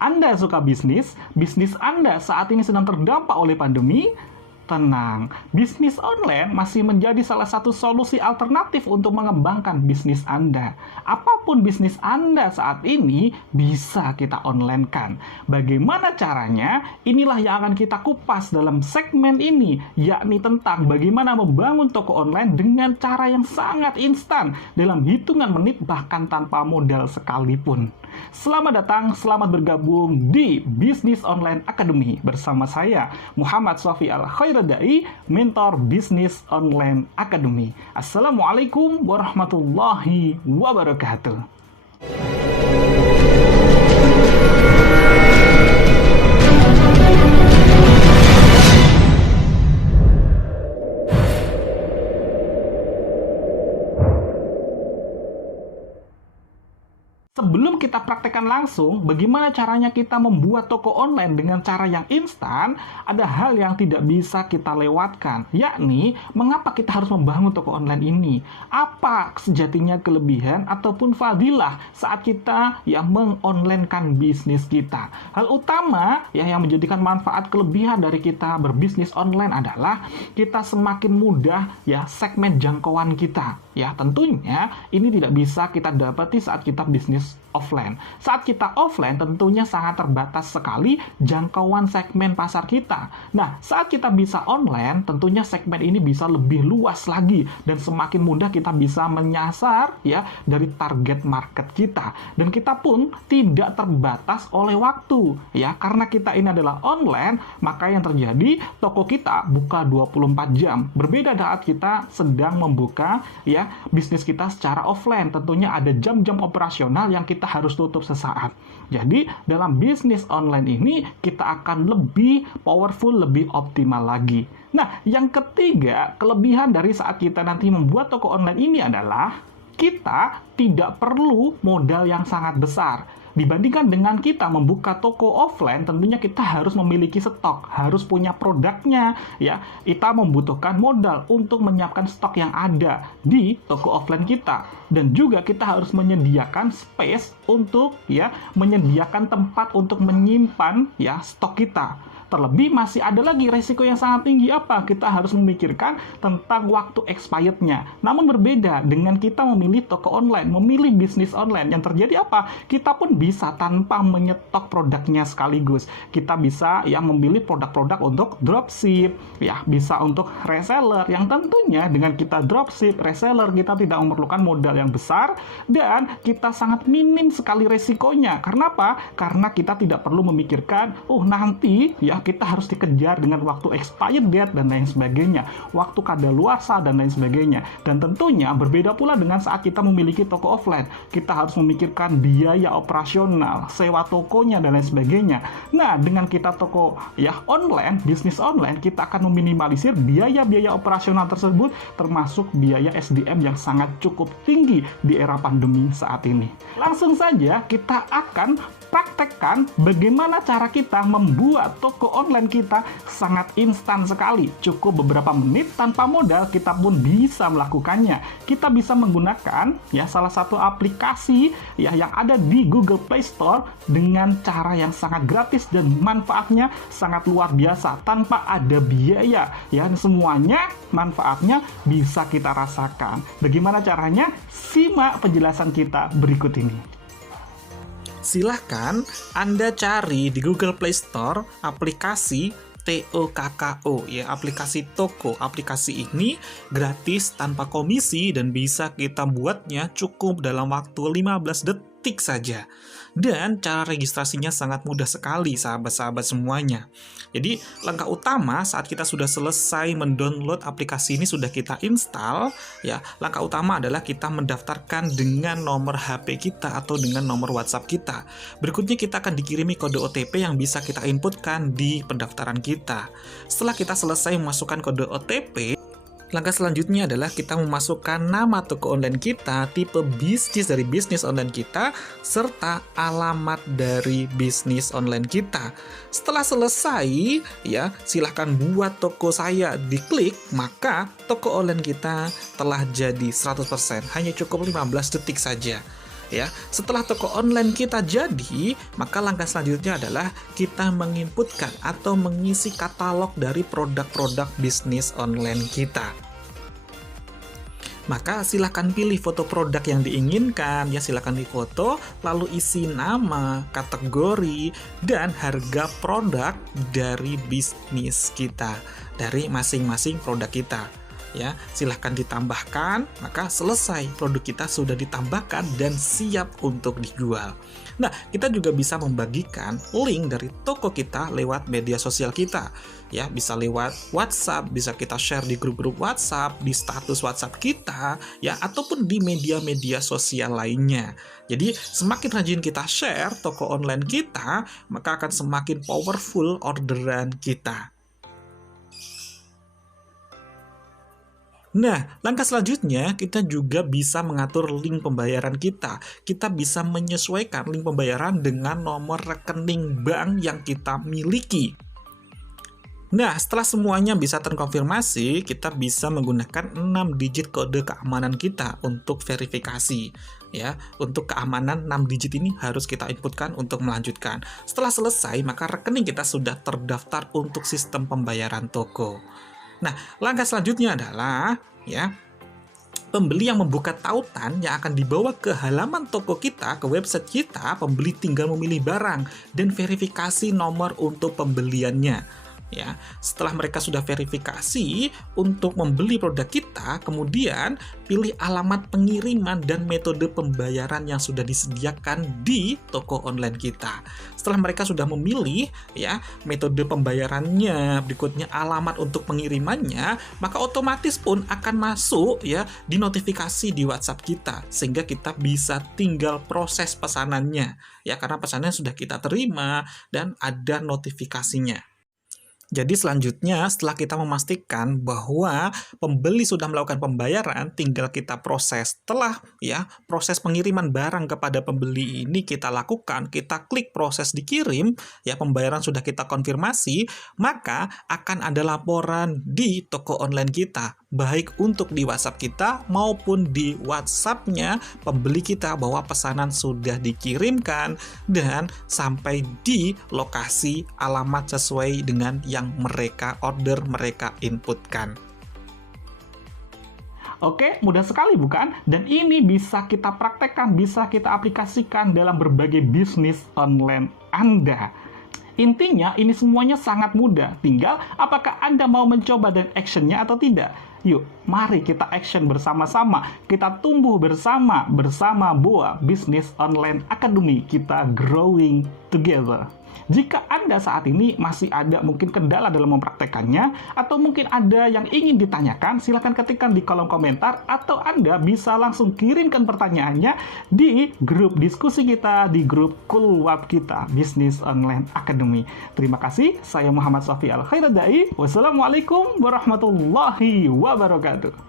Anda suka bisnis, bisnis Anda saat ini sedang terdampak oleh pandemi, tenang, bisnis online masih menjadi salah satu solusi alternatif untuk mengembangkan bisnis Anda. Apapun bisnis Anda saat ini bisa kita online-kan. Bagaimana caranya? Inilah yang akan kita kupas dalam segmen ini, yakni tentang bagaimana membangun toko online dengan cara yang sangat instan dalam hitungan menit bahkan tanpa modal sekalipun. Selamat datang, selamat bergabung di Bisnis Online Academy bersama saya, Muhammad Sofi Al-Khairadai, mentor Bisnis Online Academy. Assalamualaikum warahmatullahi wabarakatuh. Sebelum kita praktekkan langsung, bagaimana caranya kita membuat toko online dengan cara yang instan, ada hal yang tidak bisa kita lewatkan, yakni mengapa kita harus membangun toko online ini. Apa sejatinya kelebihan ataupun fadilah saat kita mengonlinekan bisnis kita. Hal utama yang menjadikan manfaat kelebihan dari kita berbisnis online adalah kita semakin mudah segmen jangkauan kita. Tentunya ini tidak bisa kita dapati saat kita bisnis offline. Saat kita offline tentunya sangat terbatas sekali jangkauan segmen pasar kita. Nah, saat kita bisa online, tentunya segmen ini bisa lebih luas lagi dan semakin mudah kita bisa menyasar dari target market kita. Dan kita pun tidak terbatas oleh waktu karena kita ini adalah online, maka yang terjadi toko kita buka 24 jam. Berbeda saat kita sedang membuka bisnis kita secara offline. Tentunya ada jam-jam operasional yang kita harus tutup sesaat. Jadi, dalam bisnis online ini kita akan lebih powerful, lebih optimal lagi. Nah, yang ketiga, kelebihan dari saat kita nanti membuat toko online ini adalah kita tidak perlu modal yang sangat besar. Dibandingkan dengan kita membuka toko offline, tentunya kita harus memiliki stok, harus punya produknya, Kita membutuhkan modal untuk menyiapkan stok yang ada di toko offline kita. Dan juga kita harus menyediakan space untuk menyediakan tempat untuk menyimpan stok kita. Terlebih masih ada lagi resiko yang sangat tinggi apa? Kita harus memikirkan tentang waktu expirednya. Namun berbeda dengan kita memilih toko online, memilih bisnis online. Yang terjadi apa? Kita pun bisa tanpa menyetok produknya sekaligus. Kita bisa memilih produk-produk untuk dropship, bisa untuk reseller. Yang tentunya dengan kita dropship, reseller, kita tidak memerlukan modal yang besar dan kita sangat minim sekali resikonya. Karena apa? Karena kita tidak perlu memikirkan, nanti kita harus dikejar dengan waktu expired date dan lain sebagainya, waktu kadaluarsa dan lain sebagainya. Dan tentunya berbeda pula dengan saat kita memiliki toko offline. Kita harus memikirkan biaya operasional, sewa tokonya dan lain sebagainya. Nah, dengan kita toko online, bisnis online, kita akan meminimalisir biaya-biaya operasional tersebut, termasuk biaya SDM yang sangat cukup tinggi di era pandemi saat ini. Langsung saja kita akan praktekkan bagaimana cara kita membuat toko online kita sangat instan sekali. Cukup beberapa menit tanpa modal kita pun bisa melakukannya. Kita bisa menggunakan salah satu aplikasi yang ada di Google Play Store dengan cara yang sangat gratis dan manfaatnya sangat luar biasa tanpa ada biaya. Semuanya manfaatnya bisa kita rasakan. Bagaimana caranya? Simak penjelasan kita berikut ini. Silahkan Anda cari di Google Play Store aplikasi TOKKO, aplikasi toko. Aplikasi ini gratis tanpa komisi dan bisa kita buatnya cukup dalam waktu 15 detik saja. Dan cara registrasinya sangat mudah sekali, sahabat-sahabat semuanya. Jadi, langkah utama saat kita sudah selesai mendownload aplikasi ini, sudah kita install, langkah utama adalah kita mendaftarkan dengan nomor HP kita atau dengan nomor WhatsApp kita. Berikutnya kita akan dikirimi kode OTP yang bisa kita inputkan di pendaftaran kita. Setelah kita selesai memasukkan kode OTP, langkah selanjutnya adalah kita memasukkan nama toko online kita, tipe bisnis dari bisnis online kita, serta alamat dari bisnis online kita. Setelah selesai, silahkan buat toko saya, diklik, maka toko online kita telah jadi 100%. Hanya cukup 15 detik saja. Ya, setelah toko online kita jadi, maka langkah selanjutnya adalah kita menginputkan atau mengisi katalog dari produk-produk bisnis online kita. Maka silahkan pilih foto produk yang diinginkan, ya silahkan difoto, lalu isi nama, kategori, dan harga produk dari bisnis kita, dari masing-masing produk kita. Ya, silahkan ditambahkan, maka selesai, produk kita sudah ditambahkan dan siap untuk dijual. Nah, kita juga bisa membagikan link dari toko kita lewat media sosial kita. Ya, bisa lewat WhatsApp, bisa kita share di grup-grup WhatsApp, di status WhatsApp kita, ya, ataupun di media-media sosial lainnya. Jadi, semakin rajin kita share toko online kita, maka akan semakin powerful orderan kita. Nah, langkah selanjutnya kita juga bisa mengatur link pembayaran kita. Kita bisa menyesuaikan link pembayaran dengan nomor rekening bank yang kita miliki. Nah, setelah semuanya bisa terkonfirmasi, kita bisa menggunakan 6 digit kode keamanan kita untuk verifikasi. Ya, untuk keamanan 6 digit ini harus kita inputkan untuk melanjutkan. Setelah selesai, maka rekening kita sudah terdaftar untuk sistem pembayaran toko. Nah, langkah selanjutnya adalah ya, pembeli yang membuka tautan yang akan dibawa ke halaman toko kita, ke website kita, pembeli tinggal memilih barang dan verifikasi nomor untuk pembeliannya. Ya, setelah mereka sudah verifikasi untuk membeli produk kita, kemudian pilih alamat pengiriman dan metode pembayaran yang sudah disediakan di toko online kita. Setelah mereka sudah memilih ya metode pembayarannya, berikutnya alamat untuk pengirimannya, maka otomatis pun akan masuk ya di notifikasi di WhatsApp kita, sehingga kita bisa tinggal proses pesanannya ya, karena pesanannya sudah kita terima dan ada notifikasinya. Jadi selanjutnya setelah kita memastikan bahwa pembeli sudah melakukan pembayaran, tinggal kita proses. Setelah ya proses pengiriman barang kepada pembeli ini kita lakukan, kita klik proses dikirim, ya pembayaran sudah kita konfirmasi, maka akan ada laporan di toko online kita, baik untuk di WhatsApp kita maupun di WhatsApp-nya pembeli kita bahwa pesanan sudah dikirimkan dan sampai di lokasi alamat sesuai dengan yang mereka order, mereka inputkan. Oke, mudah sekali bukan? Dan ini bisa kita praktekkan, bisa kita aplikasikan dalam berbagai bisnis online Anda. Intinya, ini semuanya sangat mudah. Tinggal, apakah Anda mau mencoba dan actionnya atau tidak? Yuk, mari kita action bersama-sama. Kita tumbuh bersama BOA Business Online Academy. Kita growing together. Jika Anda saat ini masih ada mungkin kendala dalam mempraktekannya, atau mungkin ada yang ingin ditanyakan, silakan ketikkan di kolom komentar, atau Anda bisa langsung kirimkan pertanyaannya di grup diskusi kita, di grup Kulwab kita, Business Online Academy. Terima kasih, saya Muhammad Sofi Al-Khairadai. Wassalamualaikum warahmatullahi wabarakatuh.